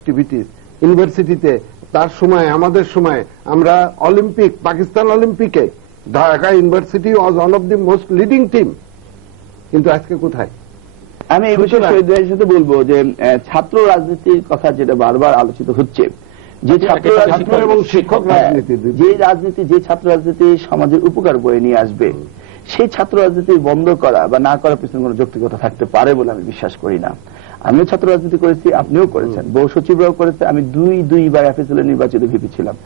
Activities ইউনিভার্সিটিতে, তার সময় আমাদের সময় আমরা অলিম্পিক, পাকিস্তান অলিম্পিকে Dhaka university was one of the most leading team, কিন্তু আজকে কোথায়? আমি এই বিষয়ে শহীদ ভাইয়ের সাথে বলবো যে ছাত্র রাজনীতির কথা যেটা বারবার আলোচিত হচ্ছে, যে ছাত্র রাজনীতি এবং শিক্ষক রাজনীতি, যে রাজনীতি, যে ছাত্র রাজনীতি সমাজের উপকার বয়ে নিয়ে আসবে, সেই ছাত্র রাজনীতি বন্ধ করা বা না করার পিছনে কোন যৌক্তিকতা থাকতে পারে বলে আমি বিশ্বাস করি না। আমিও ছাত্র রাজনীতি করেছি, আপনিও করেছেন, বহু সচিবরাও করেছে, আমি দুইবার এফএসএল নির্বাচিত ভিপি ছিলাম।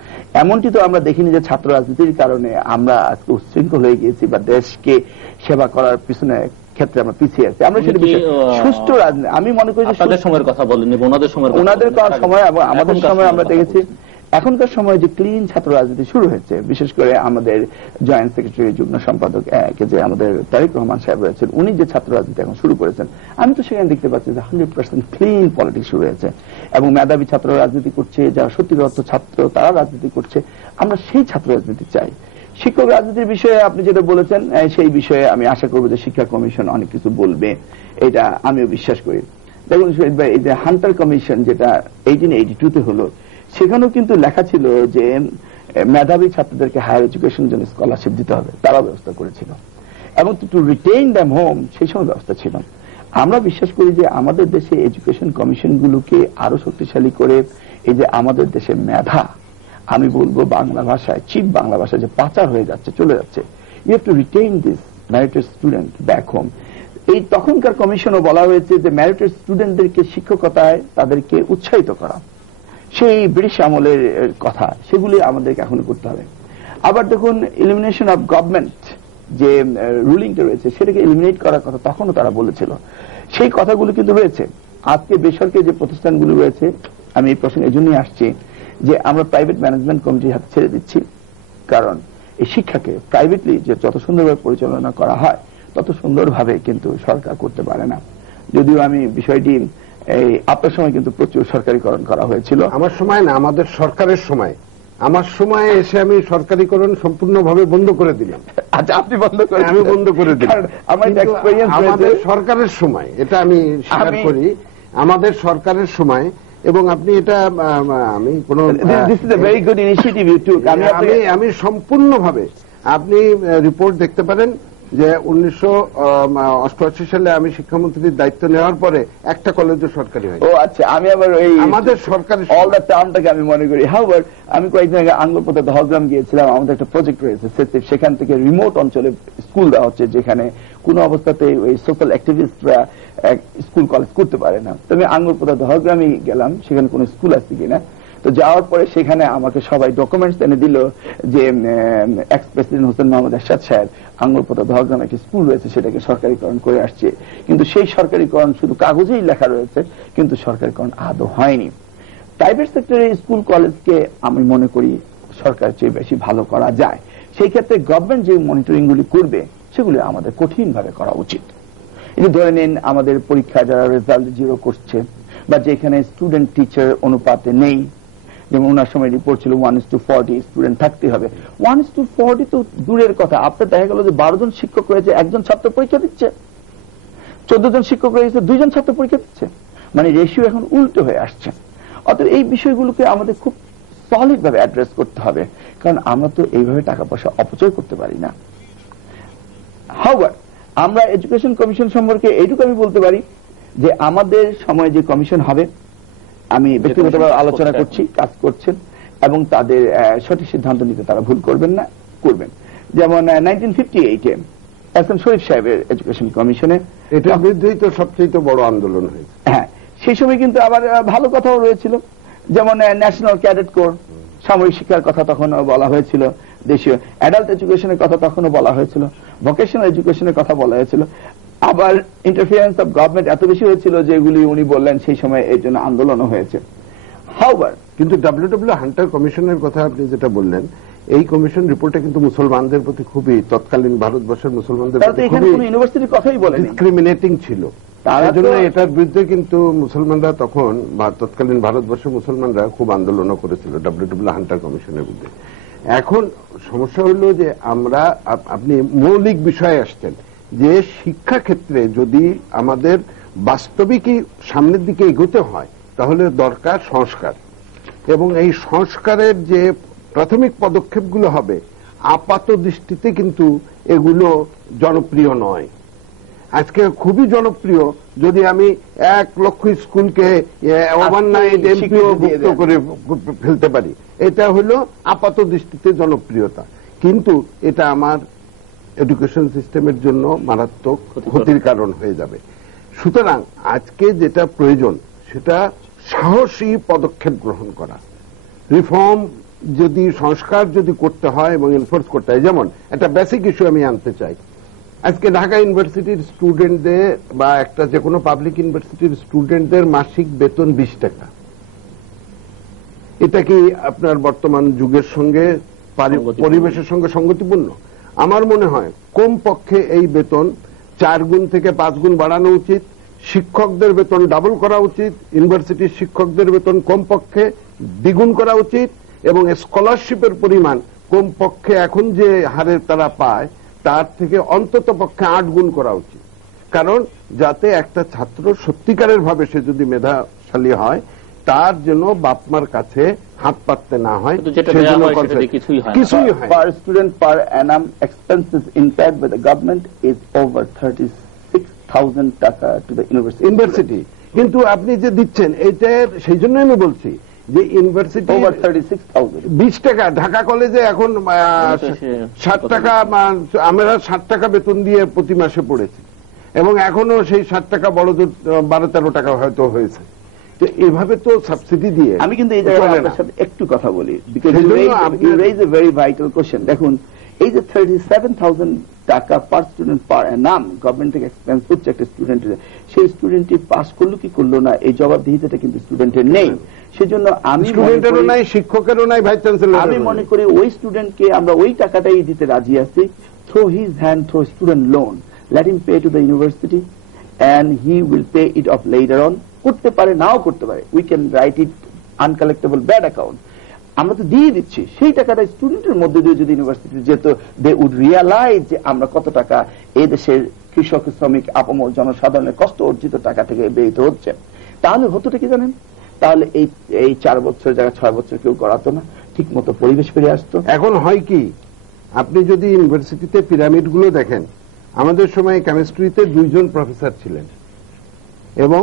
এমনটি তো আমরা দেখিনি যে ছাত্র রাজনীতির কারণে আমরা আজকে উচ্ছৃঙ্খল হয়ে গিয়েছি বা দেশকে সেবা করার পিছনে ক্ষেত্রে আমরা পিছিয়ে আছি। আমরা সেটা সুষ্ঠু রাজনীতি আমি মনে করি যে সময়ের কথা বলেন, ওনাদের সময় এবং আমাদের সময় আমরা দেখেছি এখনকার সময় যে ক্লিন ছাত্র রাজনীতি শুরু হয়েছে, বিশেষ করে আমাদের জয়েন্ট সেক্রেটারি যুগ্ম সম্পাদক যে আমাদের তারেক রহমান সাহেব রয়েছেন, উনি যে ছাত্র রাজনীতি এখন শুরু করেছেন, আমি তো সেখানে দেখতে পাচ্ছি যে 100% ক্লিন পলিটিক্স শুরু হয়েছে এবং মেধাবী ছাত্র রাজনীতি করছে, যারা সত্যিকার অর্থ ছাত্র তারা রাজনীতি করছে। আমরা সেই ছাত্র রাজনীতি চাই। শিক্ষক রাজনীতির বিষয়ে আপনি যেটা বলেছেন, সেই বিষয়ে আমি আশা করবো যে শিক্ষা কমিশন অনেক কিছু বলবে, এটা আমিও বিশ্বাস করি। দেখুন শহীদ ভাই, এই যে হান্টার কমিশন যেটা 1882-তে হলো, সেখানেও কিন্তু লেখা ছিল যে মেধাবী ছাত্রদেরকে হায়ার এডুকেশনের জন্য স্কলারশিপ দিতে হবে, তারা ব্যবস্থা করেছিল, এবং টু রিটেইন দ্যাম হোম সেই সময় ব্যবস্থা ছিল। আমরা বিশ্বাস করি যে আমাদের দেশে এডুকেশন কমিশনগুলোকে আরো শক্তিশালী করে এই যে আমাদের দেশে মেধা, আমি বলবো বাংলা ভাষায়, চিপ বাংলা ভাষায় যে পাচার হয়ে যাচ্ছে, চলে যাচ্ছে, you have to retain this merited student back home. এই তখনকার কমিশনও বলা হয়েছে যে ম্যারিটেড স্টুডেন্টদেরকে শিক্ষকতায় তাদেরকে উৎসাহিত করা, সেই ব্রিটিশ আমলের কথা, সেগুলি আমাদেরকে এখন করতে হবে। আবার দেখুন এলিমিনেশন অফ গভর্নমেন্ট যে রুলিংটা রয়েছে, সেটাকে এলিমিনেট করার কথা তখনও তারা বলেছিল, সেই কথাগুলো কিন্তু রয়েছে। আজকে বেসরকারি যে প্রতিষ্ঠানগুলো রয়েছে, আমি এই প্রসঙ্গে এই জন্যই আসছি যে আমরা প্রাইভেট ম্যানেজমেন্ট কমিটির হাতে ছেড়ে দিচ্ছি, কারণ এই শিক্ষাকে প্রাইভেটলি যে যত সুন্দরভাবে পরিচালনা করা হয় তত সুন্দরভাবে কিন্তু সরকার করতে পারে না। যদিও আমি বিষয়টি এই আপনার সময় কিন্তু প্রচুর সরকারিকরণ করা হয়েছিল। আমার সময় না, আমাদের সরকারের সময়, আমার সময়ে এসে আমি সরকারিকরণ সম্পূর্ণভাবে বন্ধ করে দিলাম। আচ্ছা, আপনি বন্ধ করেন? আমি বন্ধ করে দিলাম। আমাদের সরকারের সময়, এটা আমি স্বীকার করি, আমাদের সরকারের সময়, এবং আপনি এটা আমি কোন very good initiative you took, আমি সম্পূর্ণভাবে, আপনি রিপোর্ট দেখতে পারেন যে 1988 সালে আমি শিক্ষামন্ত্রীর দায়িত্ব নেওয়ার পরে একটা কলেজও সরকারি হয়। ও আচ্ছা, আমি আবার এই আমাদের সরকারের অল দ্য টার্মটাকে আমি মনে করি। হাউবার আমি কয়েকদিন আগে আঙ্গুরপোতা দহগ্রাম গিয়েছিলাম, আমাদের একটা প্রজেক্ট রয়েছে, সেখান থেকে রিমোট অঞ্চলে স্কুল দেওয়া হচ্ছে, যেখানে কোন অবস্থাতে ওই সোশ্যাল অ্যাক্টিভিস্টরা স্কুল কলেজ করতে পারে না। তো আমি আঙ্গুরপোতা দহগ্রামে গেলাম, সেখানে কোন স্কুল আছে কিনা। তো যাওয়ার পরে সেখানে আমাকে সবাই ডকুমেন্টস এনে দিল যে এক্স প্রেসিডেন্ট হোসেন মোহাম্মদ এরশাদ সাহেব আঙ্গুরপোতা দহগ্রামে একটি স্কুল রয়েছে, সেটাকে সরকারিকরণ করে আসছে, কিন্তু সেই সরকারিকরণ শুধু কাগজেই লেখা রয়েছে, কিন্তু সরকারিকরণ আদৌ হয়নি। প্রাইভেট সেক্টরে স্কুল কলেজকে আমি মনে করি সরকারের চেয়ে বেশি ভালো করা যায়। সেই ক্ষেত্রে গভর্নমেন্ট যে মনিটরিং গুলি করবে, সেগুলি আমাদের কঠিনভাবে করা উচিত। এই ধরে নিন আমাদের পরীক্ষায় যারা রেজাল্ট জিরো করছে, বা যেখানে স্টুডেন্ট টিচার অনুপাতে নেই, যেমন ওনার সময় রিপোর্ট ছিল 1:40 স্টুডেন্ট থাকতে হবে। 1:40 তো দূরের কথা, আপনার দেখা গেল যে 12 জন শিক্ষক রয়েছে, একজন ছাত্র পরীক্ষা দিচ্ছে, 14 জন শিক্ষক রয়েছে, 2 জন ছাত্র পরীক্ষা দিচ্ছে, মানে রেশিও এখন উল্টো হয়ে আসছে। অতএব এই বিষয়গুলোকে আমাদের খুব সলিড ভাবে অ্যাড্রেস করতে হবে, কারণ আমরা তো এইভাবে টাকা পয়সা অপচয় করতে পারি না। হাউবার আমরা এডুকেশন কমিশন সম্পর্কে এইটুকু আমি বলতে পারি যে আমাদের সময় যে কমিশন হবে, আমি ব্যক্তিগতভাবে আলোচনা করছি, কাজ করছেন, এবং তাদের সঠিক সিদ্ধান্ত নিতে তারা ভুল করবেন না, করবেন। যেমন 1958-এ এহসান শরীফ সাহেবের এডুকেশন কমিশনে, এটার বিরুদ্ধেই তো সবচেয়ে বড় আন্দোলন হয়েছে। হ্যাঁ, সেই সময় কিন্তু আবার ভালো কথাও রয়েছিল, যেমন ন্যাশনাল ক্যাডেট কোর, সামরিক শিক্ষার কথা তখন বলা হয়েছিল, দেশীয় অ্যাডাল্ট এডুকেশনের কথা তখনও বলা হয়েছিল, ভোকেশনাল এডুকেশনের কথা বলা হয়েছিল। আবার ইন্টারফিয়ারেন্স অফ গভর্নমেন্ট এত বেশি হয়েছিল যেগুলি উনি বললেন, সেই সময় এর জন্য আন্দোলনও হয়েছে। হাউবার কিন্তু ডব্লিউডব্লিউ হান্টার কমিশনের কথা আপনি যেটা বললেন, এই কমিশন রিপোর্টে কিন্তু মুসলমানদের প্রতি খুবই, তৎকালীন ভারতবর্ষের মুসলমানদের ইউনিভার্সিটির কথাই বলে ডিসক্রিমিনেটিং ছিল। তার জন্য এটার বিরুদ্ধে কিন্তু মুসলমানরা তখন, বা তৎকালীন ভারতবর্ষের মুসলমানরা খুব আন্দোলনও করেছিল ডব্লিউডব্লিউ হান্টার কমিশনের বিরুদ্ধে। এখন সমস্যা হলো যে আমরা, আপনি মৌলিক বিষয়ে আসছেন যে শিক্ষা ক্ষেত্রে যদি আমাদের বাস্তবিকই সামনের দিকে এগোতে হয়, তাহলে দরকার সংস্কার, এবং এই সংস্কারের যে প্রাথমিক পদক্ষেপগুলো হবে আপাত দৃষ্টিতে কিন্তু এগুলো জনপ্রিয় নয়। আজকে খুবই জনপ্রিয় যদি আমি 1 লক্ষ স্কুলকে ওভারনাইট এমপিও মুক্ত করে ফেলতে পারি, এটা হলো আপাত দৃষ্টিতে জনপ্রিয়তা, কিন্তু এটা আমার এডুকেশন সিস্টেমের জন্য মারাত্মক ক্ষতির কারণ হয়ে যাবে। সুতরাং আজকে যেটা প্রয়োজন সেটা সাহসী পদক্ষেপ গ্রহণ করা, রিফর্ম যদি সংস্কার যদি করতে হয় এবং এনফোর্স করতে হয়। যেমন একটা বেসিক ইস্যু আমি আনতে চাই, আজকে ঢাকা ইউনিভার্সিটির স্টুডেন্টদের বা একটা যে কোনো পাবলিক ইউনিভার্সিটির স্টুডেন্টদের মাসিক বেতন 20 টাকা। এটা কি আপনার বর্তমান যুগের সঙ্গে পরিবেশের সঙ্গে সঙ্গতিপূর্ণ? আমার মনে হয় কমপক্ষে এই বেতন 4 গুণ থেকে 5 গুণ বাড়ানো উচিত। শিক্ষকদের বেতন ডাবল করা উচিত, ইউনিভার্সিটির শিক্ষকদের বেতন কমপক্ষে দ্বিগুণ করা উচিত, এবং স্কলারশিপের পরিমাণ কমপক্ষে এখন যে হারে তারা পায় তার থেকে অন্তত পক্ষে 8 গুণ করা উচিত। কারণ যাতে একটা ছাত্র সত্যিকারের ভাবে সে যদি মেধাশালী হয় তার জন্য বাপমার কাছে হাত পাততে না হয়, কিছুই হয়। Per student per annum expenses incurred by the government is over 36,000 টাকা to the university. কিন্তু আপনি যে দিচ্ছেন এটার সেই জন্য আমি বলছি যে ইউনিভার্সিটি over 36,000 20 টাকা। ঢাকা কলেজে এখন 60 টাকা, আমরা 60 টাকা বেতন দিয়ে প্রতি মাসে পড়েছি, এবং এখনো সেই 60 টাকা বড় 12-13 টাকা হয়তো হয়েছে। এভাবে তো সাবসিডি দিয়ে আমি কিন্তু এই জায়গায় আপনার সাথে একটু কথা বলি, because you raise a very vital question. দেখুন এই যে 37,000 টাকা per student per annum government থেকে এক্সপেন্স হচ্ছে একটা স্টুডেন্টের, সেই স্টুডেন্টটি পাস করলো কি করলো না এই জবাবদিহিতাটা কিন্তু স্টুডেন্টের নেই। সেজন্য আমি স্টুডেন্টেরও নাই, শিক্ষকেরও নাই, ভাইস চ্যান্সেলর। আমি মনে করি ওই স্টুডেন্টকে আমরা ওই টাকাটাই দিতে রাজি আছি, through his hand through student loan, let him pay to the university and he will pay it off later on. করতে পারে নাও করতে পারে, we can write it uncollectable bad account. আমরা তো দিয়ে দিচ্ছি সেই টাকাটা স্টুডেন্টের মধ্যে দিয়ে যদি ইউনিভার্সিটি যেত, দে উড রিয়ালাইজ যে আমরা কত টাকা এই দেশের কৃষক শ্রমিক আপামর জনসাধারণের কষ্ট অর্জিত টাকা থেকে ব্যয়িত হচ্ছে। তাহলে হতোটা কি জানেন, তাহলে এই 4 বছর জায়গায় 6 বছর কেউ করাতো না, ঠিক মতো পরিবেশ ফিরে আসতো। এখন হয় কি, আপনি যদি ইউনিভার্সিটিতে পিরামিড গুলো দেখেন, আমাদের সময় কেমিস্ট্রিতে 2 জন প্রফেসর ছিলেন এবং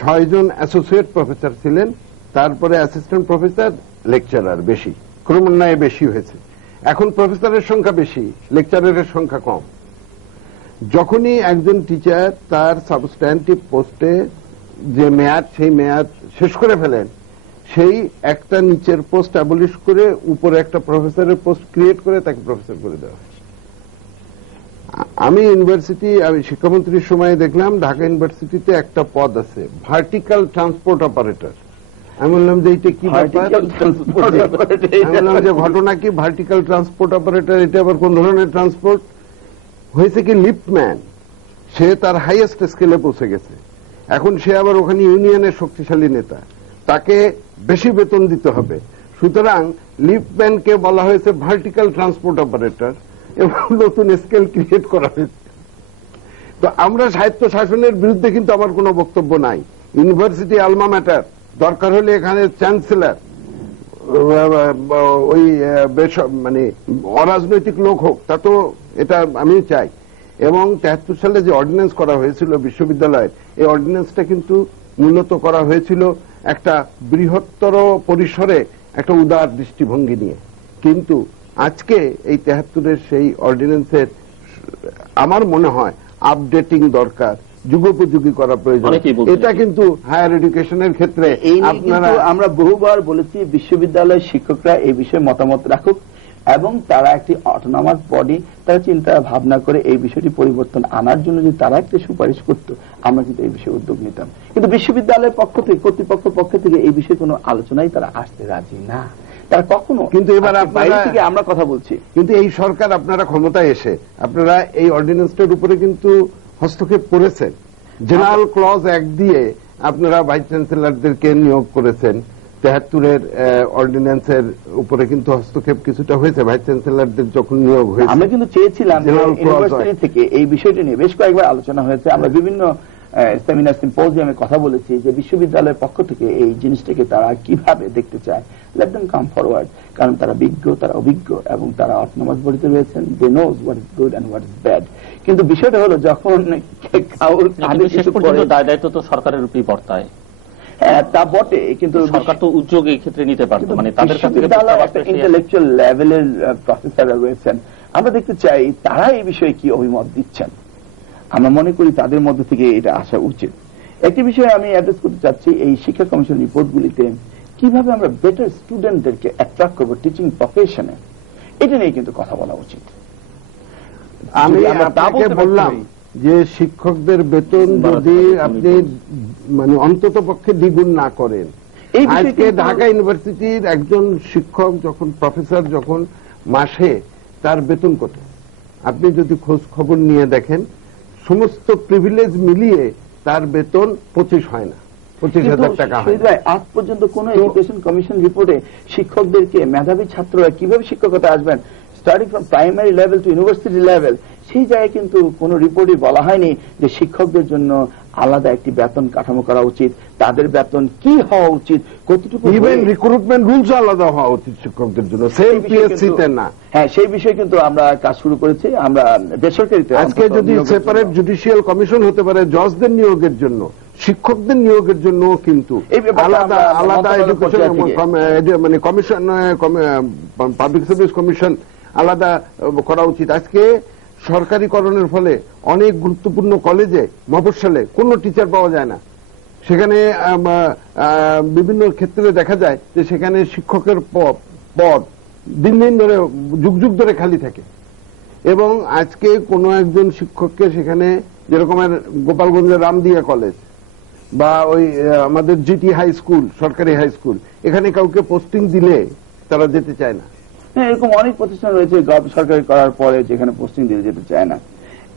6 জন অ্যাসোসিয়েট প্রফেসর ছিলেন, তারপরে অ্যাসিস্ট্যান্ট প্রফেসর, লেকচারার বেশি, ক্রমান্বয়ে বেশি হয়েছে। এখন প্রফেসরের সংখ্যা বেশি, লেকচারারের সংখ্যা কম। যখনই একজন টিচার তার সাবস্ট্যান্টিভ পোস্টে যে মেয়াদ, সেই মেয়াদ শেষ করে ফেলেন, সেই একটা নিচের পোস্ট অ্যাবলিশ করে উপরে একটা প্রফেসরের পোস্ট ক্রিয়েট করে তাকে প্রফেসর করে দেওয়া হয়। আমি শিক্ষামন্ত্রীর সময় দেখলাম ঢাকা ইউনিভার্সিটিতে একটা পদ আছে, ভার্টিক্যাল ট্রান্সপোর্ট অপারেটর। আমি বললাম যে এটা কি ব্যাপার, বললাম যে ঘটনা কি, ভার্টিক্যাল ট্রান্সপোর্ট অপারেটর, এটা আবার কোন ধরনের ট্রান্সপোর্ট? হয়েছে কি, লিফটম্যান, সে তার হাইয়েস্ট স্কেলে পৌঁছে গেছে, এখন সে আবার ওখানে ইউনিয়নের শক্তিশালী নেতা, তাকে বেশি বেতন দিতে হবে। সুতরাং লিফটম্যানকে বলা হয়েছে ভার্টিক্যাল ট্রান্সপোর্ট অপারেটর এবং নতুন স্কেল ক্রিয়েট করা হয়েছে। তো আমরা সাহিত্য শাসনের বিরুদ্ধে কিন্তু আমার কোনো বক্তব্য নাই। ইউনিভার্সিটি আলমা ম্যাটার, দরকার হলে এখানে চ্যান্সেলর ওই মানে অরাজনৈতিক লোক হোক, তা তো এটা আমি চাই। এবং 73 সালে যে অর্ডিন্যান্স করা হয়েছিল বিশ্ববিদ্যালয়ের, এই অর্ডিন্যান্সটা কিন্তু মূলত করা হয়েছিল একটা বৃহত্তর পরিসরে একটা উদার দৃষ্টিভঙ্গি নিয়ে। কিন্তু আজকে এই 73-এর সেই অর্ডিন্যান্সের আমার মনে হয় আপডেটিং দরকার, যুগোপযোগী করা প্রয়োজন। এটা কিন্তু হায়ার এডুকেশনের ক্ষেত্রে আমরা বহুবার বলেছি বিশ্ববিদ্যালয়ের শিক্ষকরা এই বিষয়ে মতামত রাখুক এবং তারা একটি অটোনমাস বডি, তারা চিন্তা ভাবনা করে এই বিষয়টি পরিবর্তন আনার জন্য যদি তারা একটা সুপারিশ করত, আমরা কিন্তু এই বিষয়ে উদ্যোগ নিতাম। কিন্তু বিশ্ববিদ্যালয়ের পক্ষ থেকে, কর্তৃপক্ষের পক্ষ থেকে এই বিষয়ে কোনো আলোচনায় তারা আসতে রাজি না, তারা কখনো। কিন্তু এবার বাইরে থেকে আমরা কথা বলছি, কিন্তু এই সরকার আপনারা ক্ষমতায় এসে আপনারা এই অর্ডিন্যান্সটার উপরে কিন্তু হস্তক্ষেপ করেছেন। জেনারেল ক্লজ অ্যাক্ট দিয়ে আপনারা ভাইস চ্যান্সেলরদেরকে নিয়োগ করেছেন। 73-এর অর্ডিন্যান্সের উপরে কিন্তু হস্তক্ষেপ কিছুটা হয়েছে ভাইস চ্যান্সেলরদের যখন নিয়োগ হয়েছে। আমরা কিন্তু চেয়েছিলাম ইউনিভার্সিটি থেকে এই বিষয়টি নিয়ে বেশ কয়েকবার আলোচনা হয়েছে, আমরা বিভিন্ন সেমিনার সিম্পোজিয়ামে কথা বলেছি যে বিশ্ববিদ্যালয়ের পক্ষ থেকে এই জিনিসটাকে তারা কিভাবে দেখতে চায়, লেট দেম কাম ফরওয়ার্ড, কারণ তারা বিজ্ঞ, তারা অভিজ্ঞ এবং তারা অটোনমাস বডিতে রয়েছেন, they knows what is good and what is bad. কিন্তু বিষয়টা হলো যখন শেষ পর্যন্ত দায় দায়িত্ব তো সরকারের উপরেই বর্তায়। হ্যাঁ, তা বটে, কিন্তু সরকার তো উদ্যোগ এই ক্ষেত্রে নিতে পারত, মানে তাদের কাছে ইন্টেলেকচুয়াল লেভেলের প্রফেসররা রয়েছেন, আমরা দেখতে চাই তারা এই বিষয়ে কি অভিমত দিচ্ছেন। আমরা মনে করি তাদের মধ্যে থেকে এটা আসা উচিত। একটি বিষয়ে আমি অ্যাড্রেস করতে চাচ্ছি, এই শিক্ষা কমিশন রিপোর্টগুলিতে কিভাবে আমরা বেটার স্টুডেন্টদেরকে অ্যাট্রাক্ট করবো টিচিং প্রফেশনে, এটা নিয়ে কিন্তু কথা বলা উচিত। আমি আপনাকে বললাম যে শিক্ষকদের বেতন যদি আপনি মানে অন্তত পক্ষে দ্বিগুণ না করেন, আজকে ঢাকা ইউনিভার্সিটির একজন শিক্ষক যখন প্রফেসর যখন মাসে তার বেতন কত, আপনি যদি খোঁজ খবর নিয়ে দেখেন সমস্ত প্রিভিলেজ মিলিয়ে তার বেতন 25 হয় না, 25,000 টাকা হয়। আজ পর্যন্ত কোন এডুকেশন কমিশন রিপোর্টে শিক্ষকদেরকে, মেধাবী ছাত্ররা কিভাবে শিক্ষকতা আসবেন starting from primary level two university level, সেই জায়গায় কিন্তু কোন রিপোর্টই বলা হয়নি যে শিক্ষকদের জন্য আলাদা একটি বেতন কাঠামো করা উচিত, তাদের বেতন কি হওয়া উচিত, কতটুকু, ইভেন রিক্রুটমেন্ট রুলস আলাদা হওয়া উচিত শিক্ষকদের জন্য, সেম পিএসসিতে না। হ্যাঁ, সেই বিষয়ে কিন্তু আমরা কাজ শুরু করেছি। আমরা বেসরকারিতে আজকে যদি সেপারেট জুডিশিয়াল কমিশন হতে পারে জজদের নিয়োগের জন্য, শিক্ষকদের নিয়োগের জন্য কিন্তু আলাদা আলাদা এডুকেশন মানে কমিশন, পাবলিক সার্ভিস কমিশন আলাদা করা উচিত। আজকে সরকারিকরণের ফলে অনেক গুরুত্বপূর্ণ কলেজে মফস্বলে কোনো টিচার পাওয়া যায় না, সেখানে বিভিন্ন ক্ষেত্রে দেখা যায় যে সেখানে শিক্ষকের পদ দিন দিন ধরে যুগ যুগ ধরে খালি থাকে, এবং আজকে কোনো একজন শিক্ষককে সেখানে যেরকমের গোপালগঞ্জের রামদিয়া কলেজ বা ওই আমাদের জিটি হাই স্কুল, সরকারি হাই স্কুল, এখানে কাউকে পোস্টিং দিলে তারা যেতে চায় না। হ্যাঁ, এরকম অনেক প্রতিষ্ঠান রয়েছে সরকারি করার পরে যেখানে পোস্টিং দিলে যেতে চায় না।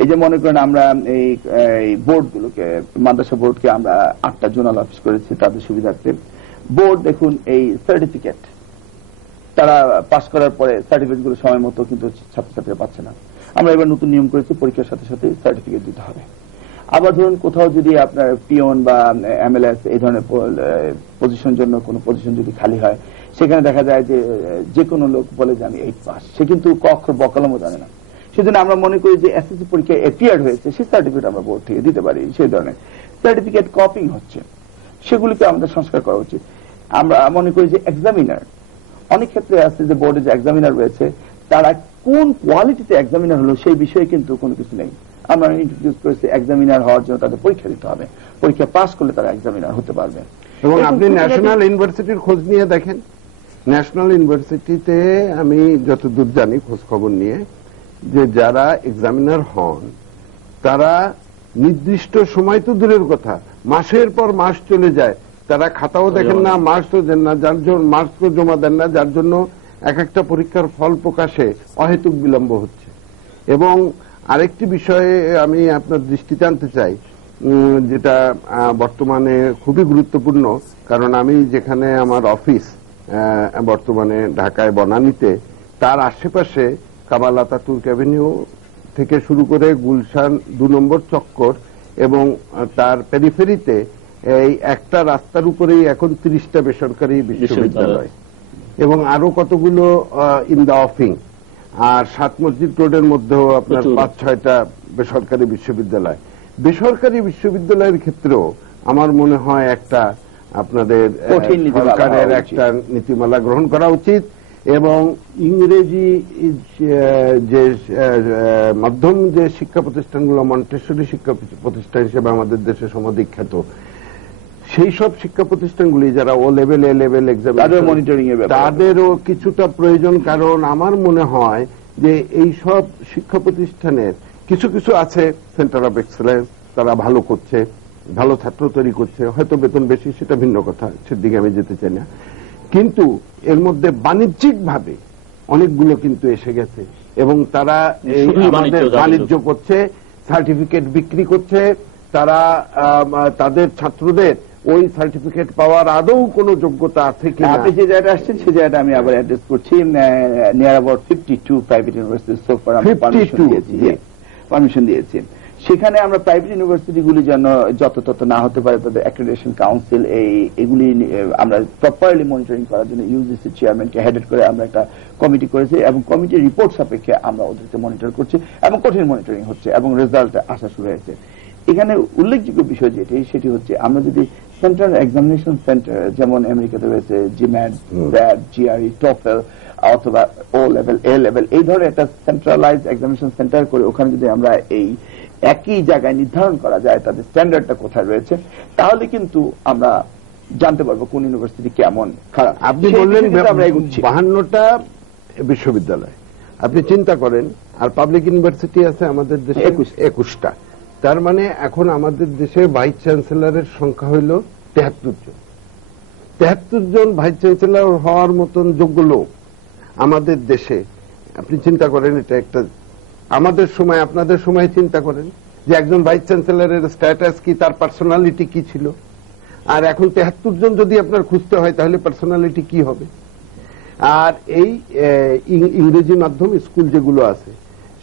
এই যে মনে করেন আমরা এই বোর্ডগুলোকে, মাদ্রাসা বোর্ডকে আমরা 8টা জোনাল অফিস করেছি তাদের সুবিধার্থে। বোর্ড দেখুন এই সার্টিফিকেট তারা পাস করার পরে সার্টিফিকেটগুলো সময় মতো কিন্তু ছাত্রছাত্রীরা পাচ্ছে না। আমরা এবার নতুন নিয়ম করেছি পরীক্ষার সাথে সাথে সার্টিফিকেট দিতে হবে। আবার ধরুন কোথাও যদি আপনার পিওন বা এমএলএস এই ধরনের পজিশন জন্য কোনো পজিশন যদি খালি হয়, সেখানে দেখা যায় যে কোনো লোক বলে যে আমি 8 পাস, সে কিন্তু ক অক্ষর বকলমও জানে না। সেজন্য আমরা মনে করি যে এসএসসি পরীক্ষায় অ্যাপিয়ার্ড হয়েছে সেই সার্টিফিকেট আমরা বোর্ড থেকে দিতে পারি। সেই ধরনের সার্টিফিকেট কপিং হচ্ছে, সেগুলিকে আমাদের সংস্কার করা উচিত। আমরা মনে করি যে এক্সামিনার, অনেক ক্ষেত্রে আছে যে বোর্ডে যে এক্সামিনার রয়েছে তারা কোন কোয়ালিটিতে এক্সামিনার হলো সেই বিষয়ে কিন্তু কোনো কিছু নেই। আমরা ইন্ট্রোডিউস করেছি এক্সামিনার হওয়ার জন্য তাদের পরীক্ষা দিতে হবে, পরীক্ষা পাস করলে তারা এক্সামিনার হতে পারবে। এবং আপনি ন্যাশনাল ইউনিভার্সিটির খোঁজ নিয়ে দেখেন, ন্যাশনাল ইউনিভার্সিটিতে আমি যতদূর জানি খোঁজ খবর নিয়ে, যে যারা এক্সামিনার হন তারা নির্দিষ্ট সময় তো দূরের কথা, মাসের পর মাস চলে যায়, তারা খাতাও দেখেন না, মার্কসও দেন না, যার জন্য মার্কসও জমা দেন না, যার জন্য এক একটা পরীক্ষার ফল প্রকাশে অহেতুক বিলম্ব হচ্ছে। এবং আরেকটি বিষয়ে আমি আপনার দৃষ্টিতে আনতে চাই, যেটা বর্তমানে খুবই গুরুত্বপূর্ণ, কারণ আমি যেখানে আমার অফিস বর্তমানে ঢাকায় বনানীতে, তার আশেপাশে কামাল আতাতুর্ক অ্যাভিনিউ থেকে শুরু করে গুলশান 2 নম্বর চক্কর এবং তার পেরিফেরিতে এই একটা রাস্তার উপরেই এখন 30টা বেসরকারি বিশ্ববিদ্যালয় এবং আরো কতগুলো ইন দা অফিং, আর 7 মসজিদ রোডের মধ্যেও আপনার 5-6টা বেসরকারি বিশ্ববিদ্যালয়। বেসরকারি বিশ্ববিদ্যালয়ের ক্ষেত্রেও আমার মনে হয় একটা আপনাদের সরকারের একটা নীতিমালা গ্রহণ করা উচিত, এবং ইংরেজি যে মাধ্যম যে শিক্ষা প্রতিষ্ঠানগুলো মন্টেসরি শিক্ষা প্রতিষ্ঠান হিসেবে আমাদের দেশে সমধিখ্যাত, সেই সব শিক্ষা প্রতিষ্ঠানগুলি যারা ও লেভেল এ লেভেল এক্সাম তাদেরও কিছুটা প্রয়োজন। কারণ আমার মনে হয় যে এই সব শিক্ষা প্রতিষ্ঠানের কিছু কিছু আছে সেন্টার অফ এক্সেলেন্স, তারা ভালো করছে, ভালো ছাত্র তৈরি করছে, হয়তো বেতন বেশি, সেটা ভিন্ন কথা, সেদিকে আমি যেতে চাই না, কিন্তু এর মধ্যে বাণিজ্যিকভাবে অনেকগুলো কিন্তু এসে গেছে এবং তারা এই আমাদের বাণিজ্য করছে, সার্টিফিকেট বিক্রি করছে, তারা তাদের ছাত্রদের ওই সার্টিফিকেট পাওয়ার আদৌ কোনো যোগ্যতা আছে কিনা। আপনি যে জায়গাটা আসছেন সেই জায়গাটা আমি আবার অ্যাড্রেস করছি। Near about 52 private university so far আমি পারমিশন দিয়েছি। সেখানে আমরা প্রাইভেট ইউনিভার্সিটিগুলি যেন যত তত না হতে পারে তাদের অ্যাক্রেডিটেশন কাউন্সিল এগুলি আমরা প্রপারলি মনিটরিং করার জন্য ইউজিসি চেয়ারম্যানকে হেডেড করে আমরা একটা কমিটি করেছি এবং কমিটির রিপোর্ট সাপেক্ষে আমরা ওদেরকে মনিটর করছি এবং কঠিন মনিটরিং হচ্ছে এবং রেজাল্ট আসা শুরু হয়েছে। এখানে উল্লেখযোগ্য বিষয় সেটি হচ্ছে আমরা যদি সেন্ট্রাল এক্সামিনেশন সেন্টার যেমন আমেরিকাতে রয়েছে জিম্যাট, ব্যাট, জিআরই, টফেল অথবা ও লেভেল, এ লেভেল, এই ধরনের একটা সেন্ট্রালাইজ এক্সামিনেশন সেন্টার করে ওখানে যদি আমরা এই একই জায়গায় নির্ধারণ করা যায় তাদের স্ট্যান্ডার্ডটা কোথায় রয়েছে, তাহলে কিন্তু আমরা জানতে পারবো কোন ইউনিভার্সিটি কেমন খারাপ। আপনি বললেন 52টা বিশ্ববিদ্যালয়, আপনি চিন্তা করেন, আর পাবলিক ইউনিভার্সিটি আছে আমাদের দেশে 21টা। তার মানে এখন আমাদের দেশে ভাইস চ্যান্সেলরের সংখ্যা হইল 73 জন। 73 জন ভাইস চ্যান্সেলর হওয়ার মতন যোগ্য লোক আমাদের দেশে। আপনি চিন্তা করেন, এটা একটা আমাদের সময় আপনাদের সময় চিন্তা করেন যে একজন ভাইস চ্যান্সেলরের স্ট্যাটাস কি, তার পার্সোনালিটি কি ছিল, আর এখন 73 জন যদি আপনার খুঁজতে হয় তাহলে পার্সোনালিটি কি হবে। আর এই ইংরেজি মাধ্যম স্কুল যেগুলো আছে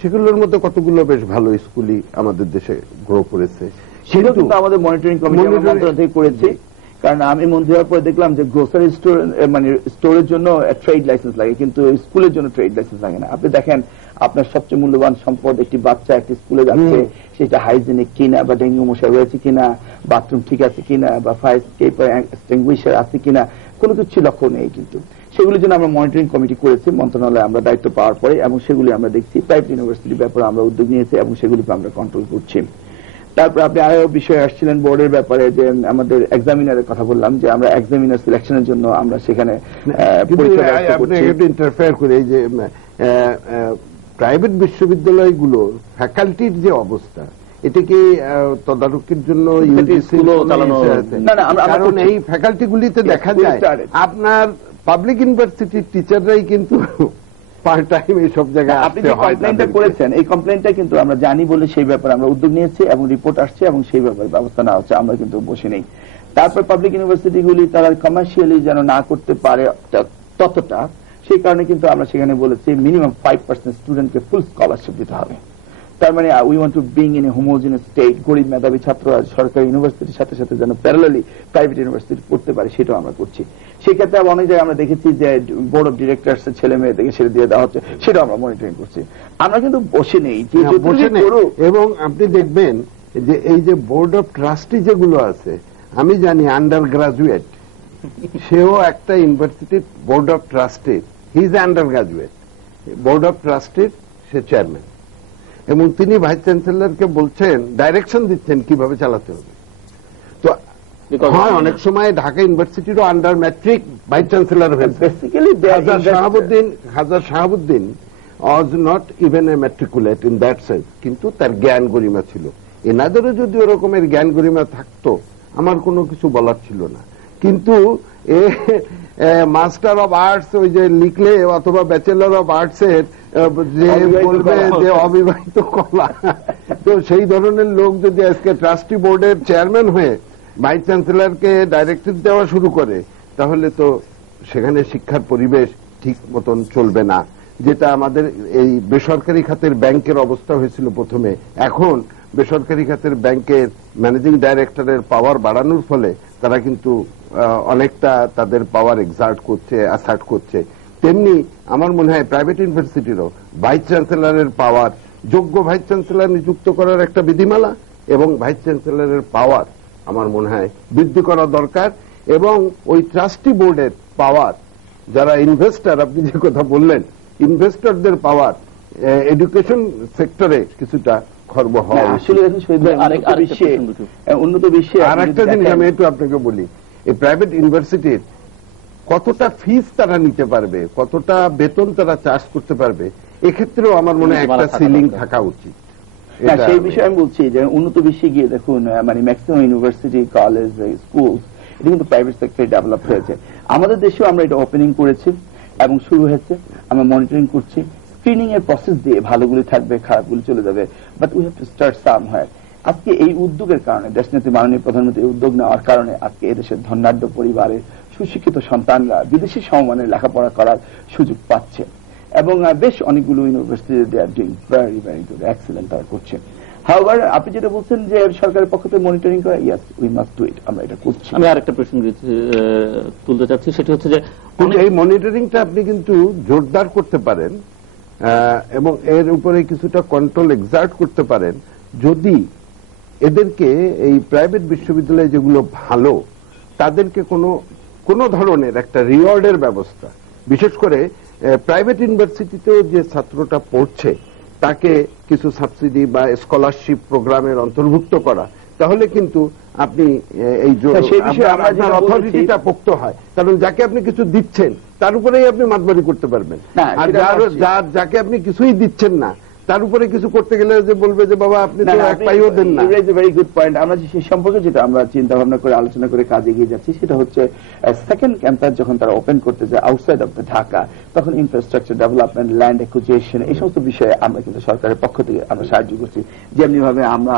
সেগুলোর মধ্যে কতগুলো বেশ ভালো স্কুলই আমাদের দেশে গ্রো করেছে, সেগুলো কিন্তু আমাদের মনিটরিং কমিটি মন্ত্রণালয় করেছে। কারণ আমি মন্ত্রী হওয়ার পরে দেখলাম যে গ্রোসারি স্টোর মানে স্টোরের জন্য ট্রেড লাইসেন্স লাগে, কিন্তু স্কুলের জন্য ট্রেড লাইসেন্স লাগে না। আপনি দেখেন আপনার সবচেয়ে মূল্যবান সম্পদ একটি বাচ্চা একটি স্কুলে যাচ্ছে, সেটা হাইজেনিক কিনা বা ডেঙ্গু মশা রয়েছে কিনা, বাথরুম ঠিক আছে কিনা বা ফায়ার এক্সটিংগুইশার আছে কিনা, কোনো কিছু লক্ষ্য নেই। কিন্তু সেগুলির জন্য আমরা মনিটরিং কমিটি করেছি মন্ত্রণালয়ে আমরা দায়িত্ব পাওয়ার পরে, এবং সেগুলি আমরা দেখছি প্রাইভেট ইউনিভার্সিটির ব্যাপারে আমরা উদ্যোগ নিয়েছি এবং সেগুলিকে আমরা কন্ট্রোল করছি। তারপর আপনি আরো বিষয় আসছিলেন বোর্ডের ব্যাপারে, যে আমাদের এক্সামিনারের কথা বললাম যে আমরা এক্সামিনার সিলেকশনের জন্য আমরা সেখানে ইন্টারফেয়ার করে এই যে প্রাইভেট বিশ্ববিদ্যালয়গুলোর ফ্যাকাল্টির যে অবস্থা, এটা কি তদারকির জন্য কারণ এই ফ্যাকাল্টিগুলিতে দেখা যায় আপনার পাবলিক ইউনিভার্সিটির টিচাররাই কিন্তু পার্ট টাইম এই সব জায়গায়। আপনি যে কমপ্লেইনটা করেছেন এই কমপ্লেইনটা কিন্তু আমরা জানি বলে সেই ব্যাপারে আমরা উদ্যোগ নিয়েছি এবং রিপোর্ট আসছে এবং সেই ব্যাপারে ব্যবস্থা নেওয়া হচ্ছে, আমরা কিন্তু বসে নেই। তারপর পাবলিক ইউনিভার্সিটিগুলি তারা কমার্শিয়ালি যেন না করতে পারে ততটা, সেই কারণে কিন্তু আমরা সেখানে বলেছি মিনিমাম 5% স্টুডেন্টকে ফুল স্কলারশিপ দিতে হবে। তার মানে we want to being in a homogeneous state, গরিব মেধাবী ছাত্ররা সরকারি ইউনিভার্সিটির সাথে সাথে যেন প্যারালালি প্রাইভেট ইউনিভার্সিটি পড়তে পারে, সেটাও আমরা করছি। সেক্ষেত্রে অনেক জায়গায় আমরা দেখেছি যে বোর্ড অফ ডিরেক্টরস ছেলে মেয়েদেরকে ছেড়ে দিয়ে দেওয়া হচ্ছে, সেটাও আমরা মনিটরিং করছি। আমরা কিন্তু বসে নেই, এবং আপনি দেখবেন যে এই যে বোর্ড অফ ট্রাস্টি যেগুলো আছে, আমি জানি আন্ডার গ্রাজুয়েট সেও একটা ইউনিভার্সিটির বোর্ড অফ ট্রাস্টির, he is under graduate, board of ট্রাস্টির সে চেয়ারম্যান, এবং তিনি ভাইস চ্যান্সেলরকে বলছেন, ডাইরেকশন দিচ্ছেন কিভাবে চালাতে হবে। তো হয় অনেক সময় ঢাকা ইউনিভার্সিটিরও আন্ডার ম্যাট্রিক ভাইস চ্যান্সেলর হয়েছে। হাজার Shahabuddin was not even a matriculate in that sense, কিন্তু তার জ্ঞান গরিমা ছিল। এনাদেরও যদি ওরকমের জ্ঞান গরিমা থাকতো আমার কোনো কিছু বলার ছিল না। কিন্তু মাস্টার অব আর্টস ওই যে লিখলে অথবা ব্যাচেলর অব আর্টস এর যে বলবে যে অবিবাহিত কলা, তো সেই ধরনের লোক যদি আজকে ট্রাস্টি বোর্ডের চেয়ারম্যান হয়ে ভাইস চ্যান্সেলরকে ডাইরেক্টিভ দেওয়া শুরু করে, তাহলে তো সেখানে শিক্ষার পরিবেশ ঠিক মতন চলবে না। যেটা আমাদের এই বেসরকারি খাতের ব্যাংকের অবস্থা হয়েছিল প্রথমে, এখন বেসরকারি খাতের ব্যাংকের ম্যানেজিং ডাইরেক্টরের পাওয়ার বাড়ানোর ফলে তারা কিন্তু অনেকটা তাদের পাওয়ার এক্সার্ট করছে, অ্যাসার্ট করছে। তেমনি আমার মনে হয় প্রাইভেট ইউনিভার্সিটিরও ভাইস চ্যান্সেলরের পাওয়ার, যোগ্য ভাইস চ্যান্সেলর নিযুক্ত করার একটা বিধিমালা এবং ভাইস চ্যান্সেলরের পাওয়ার আমার মনে হয় বৃদ্ধি করা দরকার। এবং ওই ট্রাস্টি বোর্ডের পাওয়ার, যারা ইনভেস্টর, আপনি যে কথা বললেন, ইনভেস্টরদের পাওয়ার এডুকেশন সেক্টরে কিছুটা খর্ব হওয়া। উন্নত বিশ্বে আর একটা জিনিস আমি একটু আপনাকে বলি, এই প্রাইভেট ইউনিভার্সিটির কতটা ফিস তারা নিতে পারবে, কতটা বেতন তারা চার্জ করতে পারবে, এক্ষেত্রেও আমার মনে হয় একটা সিলিং থাকা উচিত। সেই বিষয়ে আমি বলছি যে উন্নত বিশ্বে গিয়ে দেখুন, মানে ম্যাক্সিমাম ইউনিভার্সিটি, কলেজ, স্কুল এটা কিন্তু প্রাইভেট সেক্টরে ডেভেলপ হয়েছে। আমাদের দেশেও আমরা এটা ওপেনিং করেছি এবং শুরু হয়েছে, আমরা মনিটরিং করছি। স্ক্রিনিং এর প্রসেস দিয়ে ভালোগুলি থাকবে, খারাপগুলি চলে যাবে, but we have to start somewhere. আজকে এই উদ্যোগের কারণে, দেশনেত্রী মাননীয় প্রধানমন্ত্রী এই উদ্যোগ নেওয়ার কারণে আজকে এদেশের ধনাঢ্য পরিবারের সুশিক্ষিত সন্তানরা বিদেশি সমমানের লেখাপড়া করার সুযোগ পাচ্ছে এবং বেশ অনেকগুলো university they are doing very very good, excellent তারা করছে। হাওয়ার আপনি যেটা বলছেন যে সরকারের পক্ষ থেকে মনিটরিং করা, yes we must do it, আমরা এটা করছি। আমি আরেকটা প্রশ্ন তুলতে চাচ্ছি, সেটি হচ্ছে যে এই মনিটরিংটা আপনি কিন্তু জোরদার করতে পারেন এবং এর উপরে কিছুটা কন্ট্রোল এক্সার্ট করতে পারেন যদি এদেরকে এই প্রাইভেট বিশ্ববিদ্যালয় যেগুলো ভালো তাদেরকে কোনো ধরনের একটা রিওয়ার্ডের ব্যবস্থা, বিশেষ করে প্রাইভেট ইউনিভার্সিটিতেও যে ছাত্রটা পড়ছে তাকে কিছু সাবসিডি বা স্কলারশিপ প্রোগ্রামের অন্তর্ভুক্ত করা, তাহলে কিন্তু আপনি এই আপনার অথরিটিটা পোক্ত হয়। কারণ যাকে আপনি কিছু দিচ্ছেন তার উপরেই আপনি মাতবাড়ি করতে পারবেন, আর যাকে আপনি কিছুই দিচ্ছেন না তার উপরে কিছু করতে গেলে যে বলবে যে বাবা আপনি তো এক পাইও দেন না। Very good point. আমরা সেই সম্পর্কে যেটা আমরা চিন্তা ভাবনা করে আলোচনা করে কাজে এগিয়ে যাচ্ছি সেটা হচ্ছে সেকেন্ড ক্যাম্পাস যখন তারা ওপেন করতে যায় আউটসাইড অফ দ্য ঢাকা, তখন ইনফ্রাস্ট্রাকচার ডেভেলপমেন্ট, ল্যান্ড অ্যাকুইজিশন, এই সমস্ত বিষয়ে আমরা কিন্তু সরকারের পক্ষ থেকে আমরা সাহায্য করছি। যেমনি ভাবে আমরা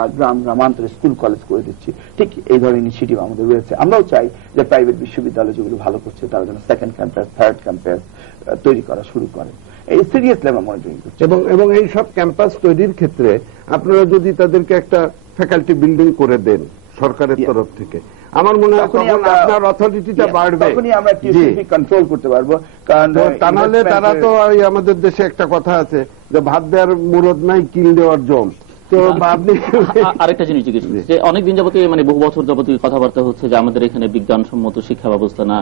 গ্রামান্তরে স্কুল কলেজ করে দিচ্ছি, ঠিক এই ধরনের ইনিশিয়েটিভ আমাদের রয়েছে। আমরাও চাই যে প্রাইভেট বিশ্ববিদ্যালয় যেগুলো ভালো করছে তারা যেন সেকেন্ড ক্যাম্পাস, থার্ড ক্যাম্পাস তৈরি করা শুরু করে। এই সিরিয়াসলি আমরা মনিটরিং করছি। এবং এই সব ক্যাম্পাস তৈরির ক্ষেত্রে আপনারা যদি তাদেরকে একটা ফ্যাকাল্টি বিল্ডিং করে দেন সরকারের তরফ থেকে, আমার মনে হয় তখন আপনার অথরিটিটা বাড়বে, তখনই আমরা কন্ট্রোল করতে পারবো। কারণ তা নাহলে তারা তো আমাদের দেশে একটা কথা আছে যে ভাত দেওয়ার মুরদ নাই কিল দেওয়ার জম। তো আপনি আরেকটা জিনিস জিজ্ঞেস করছি যে অনেকদিন যাবতীয় মানে বহু বছর যাবতীয় কথাবার্তা হচ্ছে যে আমাদের এখানে বিজ্ঞানসম্মত শিক্ষা ব্যবস্থা না,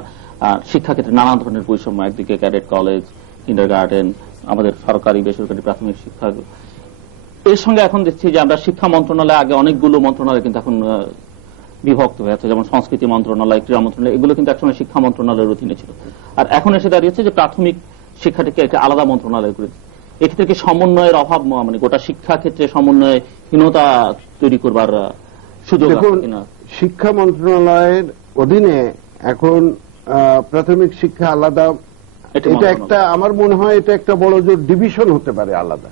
শিক্ষাক্ষেত্রে নানা ধরনের বৈষম্য, একদিকে ক্যাডেট কলেজ, কিন্ডারগার্টেন, আমাদের সরকারি বেসরকারি প্রাথমিক শিক্ষা। এর সঙ্গে এখন দেখছি যে আমরা শিক্ষা মন্ত্রণালয়, আগে অনেকগুলো মন্ত্রণালয় কিন্তু এখন বিভক্ত হয়ে আছে, যেমন সংস্কৃতি মন্ত্রণালয়, ক্রীড়া মন্ত্রণালয়, এগুলো কিন্তু একসময় শিক্ষা মন্ত্রণালয়ের অধীনে ছিল। আর এখন এসে দাঁড়িয়েছে যে প্রাথমিক শিক্ষাটাকে একটা আলাদা মন্ত্রণালয় করে দিচ্ছে। এক্ষেত্রে কি সমন্বয়ের অভাব, মানে গোটা শিক্ষা ক্ষেত্রে সমন্বয়হীনতা তৈরি করবার সুযোগ আছে কিনা? শিক্ষা মন্ত্রণালয়ের অধীনে এখন প্রাথমিক শিক্ষা আলাদা, এটা একটা আমার মনে হয় এটা একটা বড় জোর ডিভিশন হতে পারে আলাদা।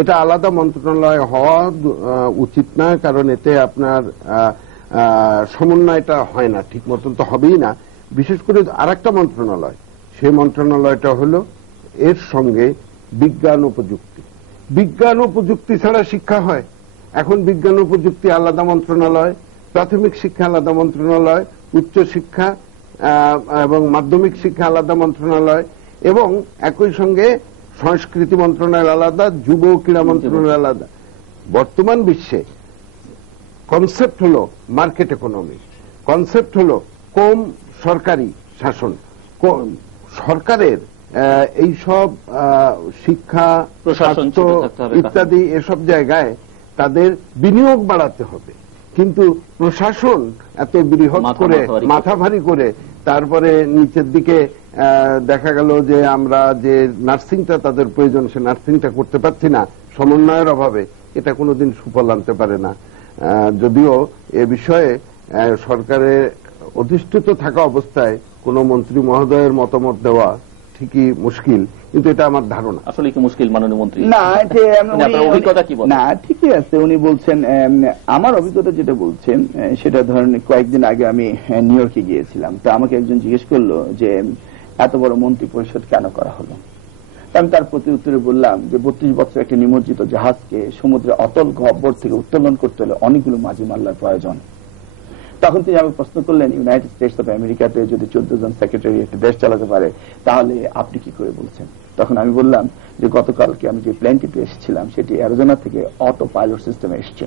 এটা আলাদা মন্ত্রণালয় হওয়া উচিত না, কারণ এতে আপনার সমন্বয়টা হয় না, ঠিক মতন তো হবেই না। বিশেষ করে আরেকটা মন্ত্রণালয়, সেই মন্ত্রণালয়টা হলো এর সঙ্গে বিজ্ঞান ও প্রযুক্তি। বিজ্ঞান ও প্রযুক্তি ছাড়া শিক্ষা হয়? এখন বিজ্ঞান ও প্রযুক্তি আলাদা মন্ত্রণালয়, প্রাথমিক শিক্ষা আলাদা মন্ত্রণালয়, উচ্চ শিক্ষা এবং মাধ্যমিক শিক্ষা আলাদা মন্ত্রণালয়, এবং একই সঙ্গে সংস্কৃতি মন্ত্রণালয় আলাদা, যুব ক্রীড়া মন্ত্রণালয় আলাদা। বর্তমান বিশ্বে কনসেপ্ট হলো মার্কেট ইকোনমি, কনসেপ্ট হলো কম সরকারি শাসন। সরকারের এইসব শিক্ষা, স্বাস্থ্য ইত্যাদি এসব জায়গায় তাদের বিনিয়োগ বাড়াতে হবে, কিন্তু প্রশাসন এত বৃহৎ করে মাথা ভারী করে তারপরে নিচের দিকে দেখা গেল যে আমরা যে নার্সিংটা তাদের প্রয়োজন সে নার্সিংটা করতে পারছি না সমন্বয়ের অভাবে, এটা কোনোদিন সুফল আনতে পারে না। যদিও এ বিষয়ে সরকারের অধিষ্ঠিত থাকা অবস্থায় কোন মন্ত্রী মহোদয়ের মতামত দেওয়া ঠিকই মুশকিল, কিন্তু এটা আমার ধারণা। আসলে কি মুশকিল মাননীয় মন্ত্রী? না, অভিজ্ঞতা কি বলেন? না, ঠিকই আছে। উনি বলছেন, আমার অভিজ্ঞতা যেটা বলছেন সেটা ধরেন কয়েকদিন আগে আমি নিউ ইয়র্কে গিয়েছিলাম, তো আমাকে একজন জিজ্ঞেস করলো যে এত বড় মন্ত্রী পরিষদ কেন করা হলো। আমি তার প্রতি উত্তরে বললাম যে 32 বছর একটা নিমজ্জিত জাহাজকে সমুদ্রে অতল গহ্বর থেকে উত্তোলন করতে হলে অনেকগুলো মাঝি মাল্লার প্রয়োজন। তখন তিনি আমাকে প্রশ্ন করলেন, ইউনাইটেড স্টেটস অফ আমেরিকাতে যদি 14 জন সেক্রেটারি একটা দেশ চালাতে পারে তাহলে আপনি কি করে বলছেন? তখন আমি বললাম যে গতকালকে আমি যে প্লেনটিতে এসেছিলাম সেটি অ্যারিজোনা থেকে অটো পাইলট সিস্টেমে এসছে।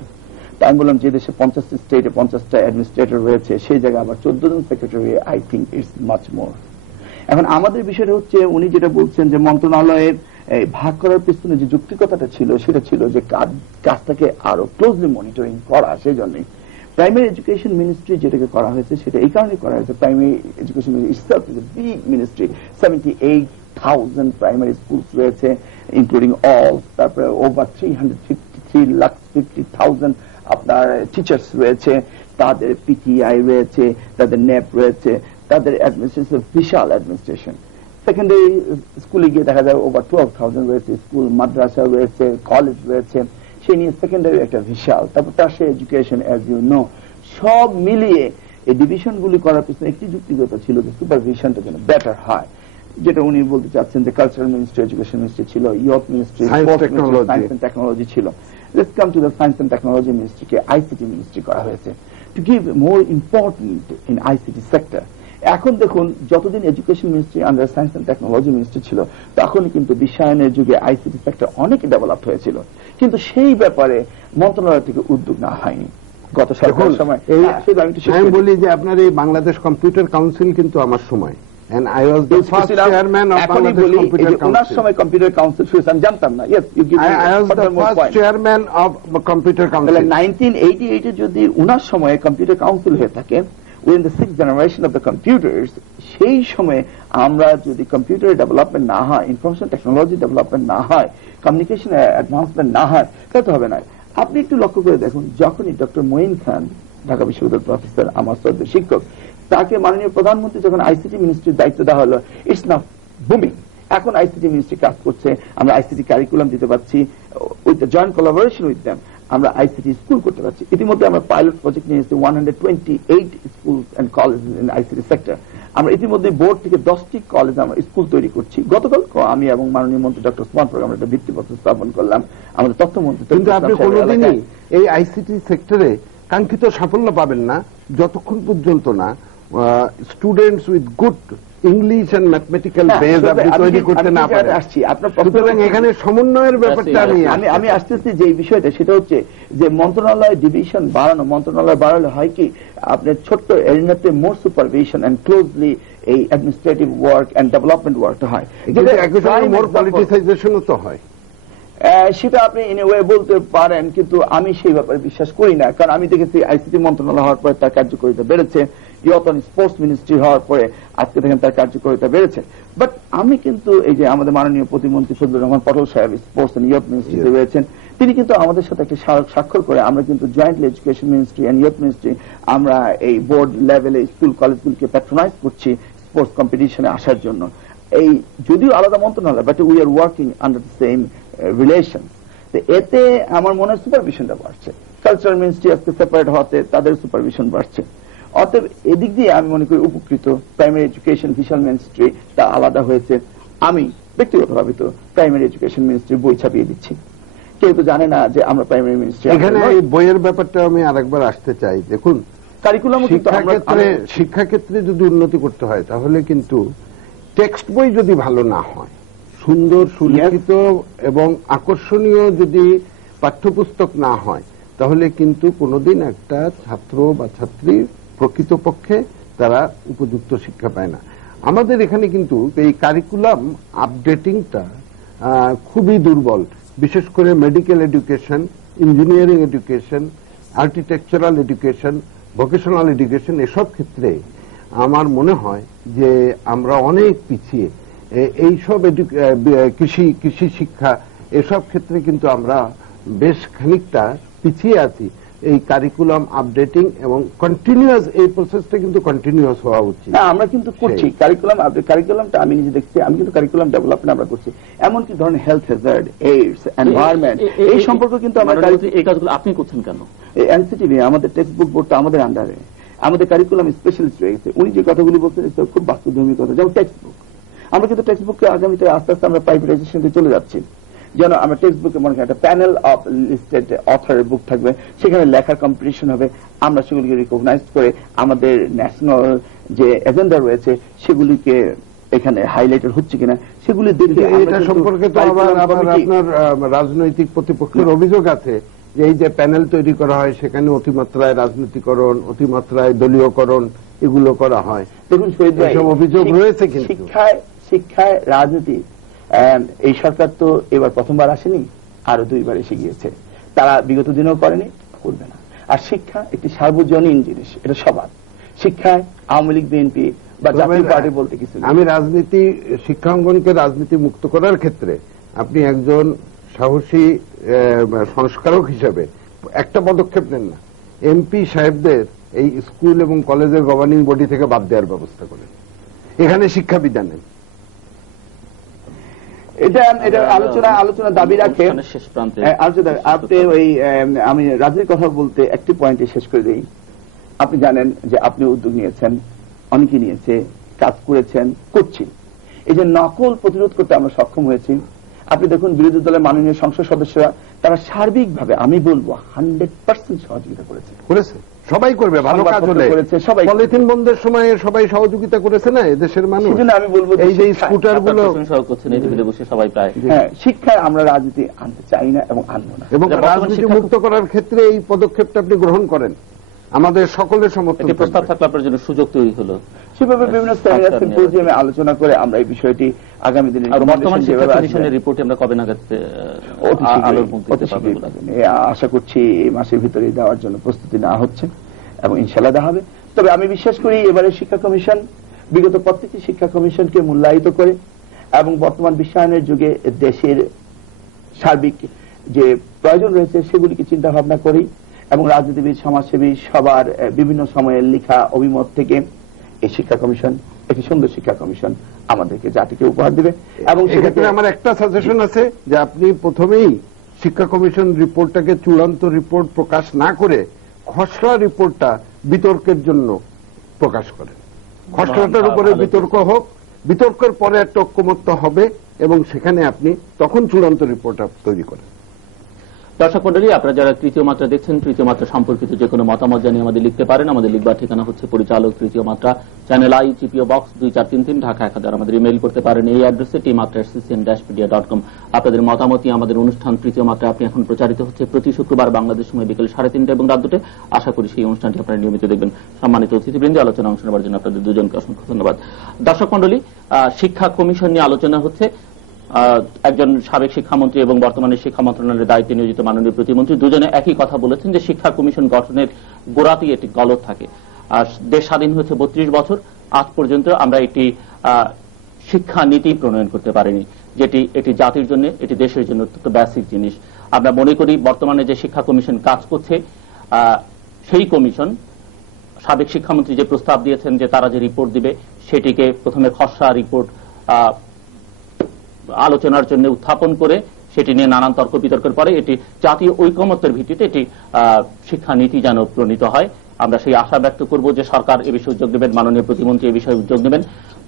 তাই আমি বললাম যে দেশে 50টি স্টেটে 50টা অ্যাডমিনিস্ট্রেটর রয়েছে সেই জায়গায় আবার 14 জন secretary, I think it's much more. এখন আমাদের বিষয়টা হচ্ছে উনি যেটা বলছেন যে মন্ত্রণালয়ের ভাগ করার পিছনে যে যুক্তিকতাটা ছিল সেটা ছিল যে কাজটাকে আরো ক্লোজলি মনিটরিং করা। সেই জন্যই প্রাইমারি এডুকেশন মিনিস্ট্রি যেটাকে করা হয়েছে সেটা এই কারণে করা হয়েছে, primary education itself is a big ministry, 78,000 primary schools রয়েছে ইনক্লুডিং অল, তারপরে ওভার 353,50,000 আপনার টিচার্স রয়েছে, তাদের পিটিআই রয়েছে, তাদের নেপ রয়েছে, তাদের অ্যাডমিনিস্ট্রেশন বিশাল অ্যাডমিনিস্ট্রেশন। সেকেন্ডারি স্কুলে গিয়ে দেখা যায় ওভার 12,000 রয়েছে, স্কুল মাদ্রাসা রয়েছে, কলেজ রয়েছে, সে নিয়ে সেকেন্ডারি একটা বিশাল। তারপর tertiary education, as you know, সব মিলিয়ে এই ডিভিশনগুলি করার পিছনে একটি যুক্তিগত ছিল যে সুপারভিশনটা যেন বেটার হয়। যেটা উনি বলতে চাচ্ছেন যে কালচারাল মিনিস্ট্রি, এডুকেশন মিনিস্ট্রি ছিল, youth ministry, science and technology ছিল। Let's come to the science and technology মিনিস্ট্রিকে আইসিটি মিনিস্ট্রি করা হয়েছে to give more important in ICT sector. এখন দেখুন, যতদিন education ministry under science and technology ministry ছিল, তখনই কিন্তু বিশ্বায়নের যুগে আইসিটি সেক্টর অনেক ডেভেলপ হয়েছিল, কিন্তু সেই ব্যাপারে মন্ত্রণালয় থেকে উদ্যোগ নেওয়া হয়নি গত সরকারের সময়। আমি বলি যে আপনার এই বাংলাদেশ কম্পিউটার কাউন্সিল কিন্তু আমার সময়, and I was the first chairman of Bangladesh Computer Council. সময় কম্পিউটার কাউন্সিল শুরু, আমি জানতাম না। Yes, you give me I was the first chairman of Computer Council. 1988 এ যদি উনার সময়ে কম্পিউটার কাউন্সিল হয়ে থাকে, within the 6th generation of the computers, সেই সময়ে আমরা যদি কম্পিউটার ডেভেলপমেন্ট না হয়, ইনফরমেশন টেকনোলজি ডেভেলপমেন্ট না হয়, কমিউনিকেশন অ্যাডভান্সমেন্ট না হয়, তাহলে তো হবে না। আপনি একটু লক্ষ্য করে দেখুন, যখনই ডক্টর মঈন খান, ঢাকা বিশ্ববিদ্যালয়ের প্রফেসর, আমার শ্রদ্ধেয় শিক্ষক, তাকে মাননীয় প্রধানমন্ত্রী যখন আইসিটি মিনিস্ট্রির দায়িত্ব দেওয়া হলো, ইটস নাও বুমিং। এখন আইসিটি মিনিস্ট্রি কাজ করছে, আমরা আইসিটি কারিকুলাম দিতে পারছি, with the joint collaboration with them আমরা আইসিটি স্কুল করতে পারছি। ইতিমধ্যে আমরা পাইলট প্রজেক্ট নিয়ে এসেছি 128 school and college in ICT sector. আমরা ইতিমধ্যে বোর্ড থেকে 10টি কলেজ আমরা স্কুল তৈরি করছি। গতকাল আমি এবং মাননীয় মন্ত্রী ডক্টর ওসমান ফারুক আমরা একটা ভিত্তিপত্র স্থাপন করলাম আমাদের তথ্যমন্ত্রী। কিন্তু আপনি কোনোদিনই এই আইসিটি সেক্টরে কাঙ্ক্ষিত সাফল্য পাবেন না যতক্ষণ পর্যন্ত না students with good English and mathematical base আপনি তৈরি করতে না পারেন। সুতরাং এখানে সমন্বয়ের ব্যাপারটা আমি আসতেছি যে বিষয়টা, সেটা হচ্ছে যে মন্ত্রণালয় ডিভিশন বাড়ানো, মন্ত্রণালয় বাড়ালে হয় কি, আপনার ছোট্ট এরিনাতে মোর সুপারভিশন এন্ড ক্লোজলি এই অ্যাডমিনিস্ট্রেটিভ ওয়ার্ক এন্ড ডেভেলপমেন্ট ওয়ার্কটা হয়, মোর পলিটিসাইজেশনও তো হয়। সেটা আপনি ইন এ ওয়ে বলতে পারেন, কিন্তু আমি সেই ব্যাপারে বিশ্বাস করি না। কারণ আমি দেখেছি আইসিটি মন্ত্রণালয় হওয়ার পরে তার কার্যকারিতা বেড়েছে, ইয়থ অ্যান্ড স্পোর্টস মিনিস্ট্রি হওয়ার পরে আজকে দেখেন তার কার্যকারিতা বেড়েছে। বাট আমি কিন্তু এই যে আমাদের মাননীয় প্রতিমন্ত্রী ফজলুর রহমান পটল সাহেব স্পোর্টস অ্যান্ড ইয়থ মিনিস্ট্রিতে রয়েছেন, তিনি কিন্তু আমাদের সাথে একটা স্বাক্ষর করে আমরা কিন্তু jointly education ministry and youth ministry আমরা এই বোর্ড লেভেলে স্কুল কলেজগুলিকে প্যাট্রোনাইজ করছি স্পোর্টস কম্পিটিশনে আসার জন্য। এই যদিও আলাদা মন্ত্রণালয়, but we are working under the same relation. এতে আমার মনে হয় সুপারভিশনটা বাড়ছে, কালচারাল মিনিস্ট্রি আজকে সেপারেট হওয়াতে তাদের সুপারভিশন বাড়ছে। অতএব এদিক দিয়ে আমি মনে করি উপকৃত। প্রাইমারি এডুকেশন ভিশাল মিনিস্ট্রি তা আলাদা হয়েছে। আমি ব্যক্তিগতভাবে তো প্রাইমারি এডুকেশন মিনিস্ট্রি বই ছাপিয়ে দিচ্ছি, কেউ তো জানে না যে আমরা প্রাইমারি মিনিস্ট্রি। এখানে এই বইয়ের ব্যাপারটা আমি আরেকবার আসতে চাই। দেখুন, কারিকুলাম শিক্ষাক্ষেত্রে যদি উন্নতি করতে হয় তাহলে কিন্তু টেক্সট বই যদি ভালো না হয়, সুন্দর সুলিখিত এবং আকর্ষণীয় যদি পাঠ্যপুস্তক না হয়, তাহলে কিন্তু কোনোদিন একটা ছাত্র বা ছাত্রী প্রকৃতপক্ষে তারা উপযুক্ত শিক্ষা পায় না। আমাদের এখানে কিন্তু এই কারিকুলাম আপডেটিংটা খুবই দুর্বল, বিশেষ করে medical education, engineering education, architectural education, vocational education, এসব ক্ষেত্রে আমার মনে হয় যে আমরা অনেক পিছিয়ে। এইসব কৃষি শিক্ষা, এসব ক্ষেত্রে কিন্তু আমরা বেশ খানিকটা পিছিয়ে আছি। এই কারিকুলাম আপডেটিং এবং কন্টিনিউয়াস এই প্রসেসটা কিন্তু কন্টিনিউয়াস হওয়া উচিত। আমরা কিন্তু করছি কারিকুলাম আপডেট। কারিকুলামটা আমি নিজে দেখছি, আমি কিন্তু কারিকুলাম ডেভেলপমেন্ট আমরা করছি। এমনকি ধরেন হেলথ হ্যাজার্ড, এইডস, এনভায়রনমেন্ট, এই সম্পর্কে কিন্তু আমরা এই কাজগুলো আপনি করছেন কেন? এনসিটিভি আমাদের টেক্সট বুক বোর্ডটা আমাদের আন্ডারে, আমাদের কারিকুলাম স্পেশালিস্ট রয়ে গেছে। উনি যে কথাগুলি বলছেন খুব বাস্তবধর্মী কথা, যেমন টেক্সট বুক। আমরা কিন্তু টেক্সট বুককে আগামীতে আস্তে আস্তে আমরা প্রাইভেটাইজেশনে চলে যাচ্ছি। যেন আমরা টেক্সট বুকে মনে করি একটা প্যানেল অফ লিস্টেড অথরের বুক থাকবে, সেখানে লেখার কম্পিটিশন হবে। আমরা সেগুলিকে রিকগনাইজ করে আমাদের ন্যাশনাল যে এজেন্ডা রয়েছে সেগুলিকে এখানে হাইলাইটেড হচ্ছে কিনা সেগুলি দেখে। এটা সম্পর্কে তো আবার আপনার রাজনৈতিক প্রতিপক্ষের অভিযোগ আছে যে এই যে প্যানেল তৈরি করা হয় সেখানে অতিমাত্রায় রাজনীতিকরণ, অতিমাত্রায় দলীয়করণ এগুলো করা হয়। দেখুন শহীদ ভাই, অভিযোগ রয়েছে, কিন্তু শিক্ষায় রাজনীতি এই সরকার তো এবার প্রথমবার আসেনি, আরো 2বার এসে গিয়েছে। তারা বিগত দিনেও করেনি, করবে না। আর শিক্ষা একটি সার্বজনীন জিনিস, এটা সবার। শিক্ষায় আওয়ামী লীগ, বিএনপি বা জাতীয় পার্টি বলতে কিছু। আমি রাজনীতি, শিক্ষাঙ্গনকে রাজনীতি মুক্ত করার ক্ষেত্রে আপনি একজন সাহসী সংস্কারক হিসেবে একটা পদক্ষেপ নেন না, এমপি সাহেবদের এই স্কুল এবং কলেজের গভর্নিং বডি থেকে বাদ দেওয়ার ব্যবস্থা করেন, এখানে শিক্ষাবিদ নেন। এটা আলোচনা দাবি রাখে। আপনি ওই আমি রাজনীতির কথা বলতে একটি পয়েন্টে শেষ করে দিই। আপনি জানেন যে আপনি উদ্যোগ নিয়েছেন, অনেকে নিয়েছে, কাজ করেছেন, করছি। এই যে নকল প্রতিরোধ করতে আমরা সক্ষম হয়েছি। আপনি দেখুন বিরোধী দলের মাননীয় সংসদ সদস্যরা তারা সার্বিকভাবে আমি বলবো 100% সহযোগিতা করেছে। সবাই করবে, ভালো কাজ হলে সবাই। পলিথিন বন্ধের সময় সবাই সহযোগিতা করেছে না এদেশের মানুষ। সেজন্য আমি বলবো এই যে স্কুটার গুলো সবাই প্রায় শিক্ষায় আমরা রাজনীতি আনতে চাই না এবং আনবো না, এবং রাজনীতি মুক্ত করার ক্ষেত্রে এই পদক্ষেপটা আপনি গ্রহণ করেন, আমাদের সকলের সমর্থন। প্রস্তাব থাকলে আপনার জন্য সুযোগ তৈরি হলো। সেভাবে বিভিন্ন সিম্পোজিয়ামে আলোচনা করে আমরা এই বিষয়টি আগামী দিনে বর্তমান শিক্ষা কমিশনের রিপোর্টে আমরা কবে নাগাদ আশা করছি এই মাসের ভিতরে দেওয়ার জন্য প্রস্তুতি নেওয়া হচ্ছে এবং ইনশাআল্লাহ দেওয়া হবে। তবে আমি বিশ্বাস করি এবারে শিক্ষা কমিশন বিগত প্রত্যেকটি শিক্ষা কমিশনকে মূল্যায়িত করে এবং বর্তমান বিশ্বায়নের যুগে দেশের সার্বিক যে প্রয়োজন রয়েছে সেগুলিকে চিন্তা ভাবনা করি এবং রাজনীতিবিদ, সমাজসেবী সবার বিভিন্ন সময়ের লেখা অভিমত থেকে এই শিক্ষা কমিশন একটি সুন্দর শিক্ষা কমিশন আমাদেরকে জাতিকে উপহার দিবে। এবং সেক্ষেত্রে আমার একটা সাজেশন আছে যে আপনি প্রথমেই শিক্ষা কমিশন রিপোর্টটাকে চূড়ান্ত রিপোর্ট প্রকাশ না করে খসড়া রিপোর্টটা বিতর্কের জন্য প্রকাশ করেন। খসড়াটার উপরে বিতর্ক হোক, বিতর্কের পরে একটা ঐক্যমত্য হবে এবং সেখানে আপনি তখন চূড়ান্ত রিপোর্টটা তৈরি করেন। দর্শক মন্ডলী, আপনারা যারা তৃতীয় মাত্রা দেখছেন, তৃতীয় মাত্রা সম্পর্কিত যে কোনো মতামত জানিয়ে আমাদের লিখতে পারেন। আমাদের লিখবার ঠিকানা হচ্ছে পরিচালক তৃতীয় মাত্রা, চ্যানেল আই, চিপিও বক্স 2433, ঢাকা 1000। আমাদের ইমেইল করতে পারেন এই অ্যাড্রেসে tmatra@ccn-media.com। আপনাদের মতামত নিয়ে আমাদের অনুষ্ঠান তৃতীয় মাত্রা আপনি এখন প্রচারিত হচ্ছে প্রতি শুক্রবার বাংলাদেশ সময় বিকেল 3:30 এবং রাত 2টায়। আশা করি সেই অনুষ্ঠানটি আপনারা নিয়মিত দেখবেন। সম্মানিত অতিথিবৃন্দ, আলোচনা অংশ নেওয়ার জন্য আপনাদের দুজনকে অসংখ্য ধন্যবাদ। দর্শক মন্ডলী, শিক্ষা কমিশন নিয়ে আলোচনা হচ্ছে। একজন সাবেক শিক্ষামন্ত্রী এবং বর্তমানে শিক্ষা মন্ত্রণালয়ের দায়িত্বে নিয়োজিত মাননীয় প্রতিমন্ত্রী দুজনে একই কথা বলেছেন যে শিক্ষা কমিশন গঠনের গোড়াতেই একটি গলদ থাকে। দেশ স্বাধীন হয়েছে 32 বছর, আজ পর্যন্ত আমরা একটি শিক্ষা নীতি প্রণয়ন করতে পারিনি, যেটি এটি জাতির জন্য, এটি দেশের জন্য অত্যন্ত বেসিক জিনিস। আমরা মনে করি বর্তমানে যে শিক্ষা কমিশন কাজ করছে সেই কমিশন সাবেক শিক্ষামন্ত্রী যে প্রস্তাব দিয়েছেন যে তারা যে রিপোর্ট দিবে সেটিকে প্রথমে খসড়া রিপোর্ট আলোচনার জন্য উত্থাপন করে সেটি নিয়ে নানান তর্ক বিতর্কের পরে এটি জাতীয় ঐকমত্যের ভিত্তিতে এটি শিক্ষা নীতি যেন প্রণীত হয়। আমরা সেই আশা ব্যক্ত করব যে সরকার এ বিষয়ে উদ্যোগ নেবেন, মাননীয় প্রতিমন্ত্রী এ বিষয়ে উদ্যোগ নেবেন।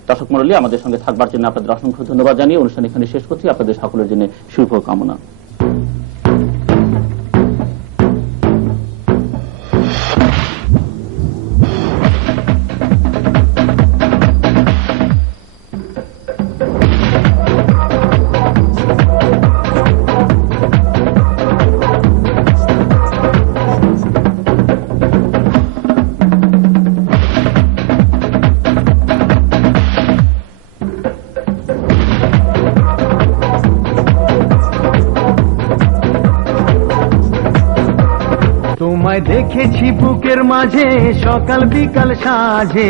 দর্শক মণ্ডলী, আমাদের সঙ্গে থাকবার জন্য আপনাদের অসংখ্য ধন্যবাদ জানিয়ে অনুষ্ঠান এখানে শেষ করছি। আপনাদের সকলের জন্য শুভ কামনা। দেখেছি বুকের মাঝে সকাল বিকাল সাঁঝে।